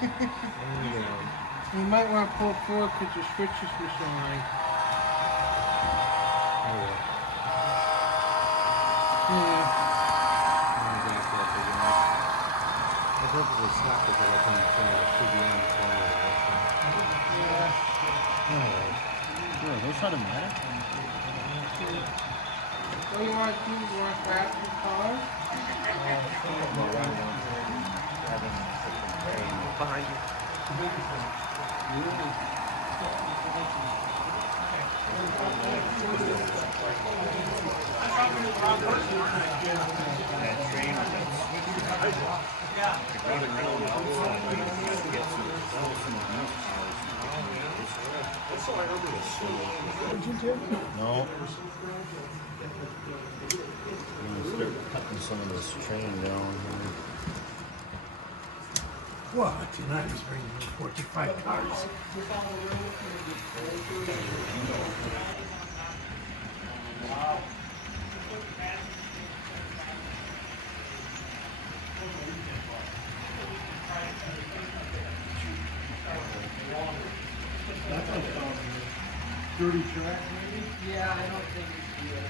You might want to pull forward because your switch is misaligned. Yeah. I purposely stopped because I couldn't figure out should be on the corner of Yeah, those try to matter? What do you want to do? You want to grab the car? Behind you. No. I'm gonna start cutting some of this train down here. Well, tonight is bringing Newport to 5 cars. Dirty track, maybe? Yeah, I don't think it's good.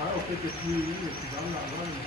I don't think it's me either because I'm not running it.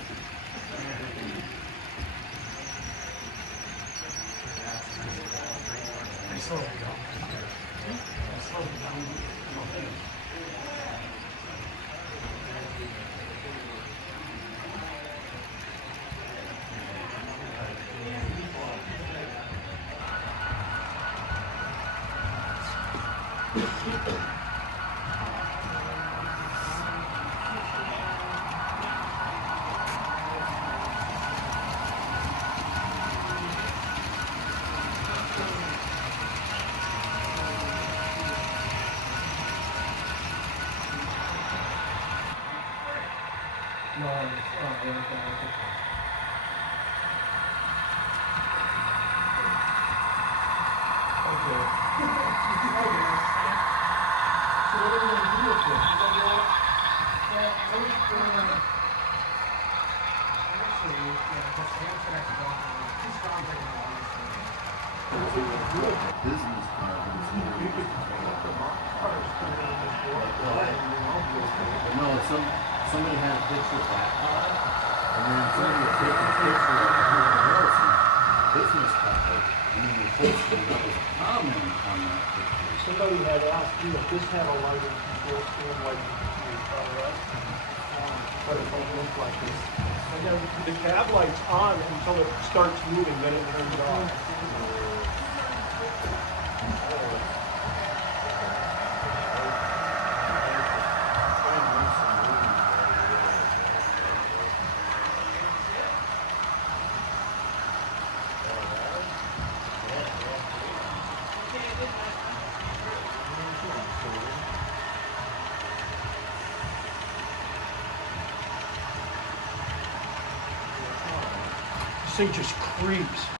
No, it's not anything. Okay. So what are we going to do with this? Well, let me bring actually, yeah, just Amtrak's gone. He's gone bringing all these things. Business problems. No, somebody had a picture of that car, and then somebody was taking a picture of Harrison business card, and then they posted it was a comment on that picture. Somebody had asked you if this had a lighting control scheme like your car was, but it don't look like this. And then the cab light's on until it starts moving, then it turns off. This thing just creeps.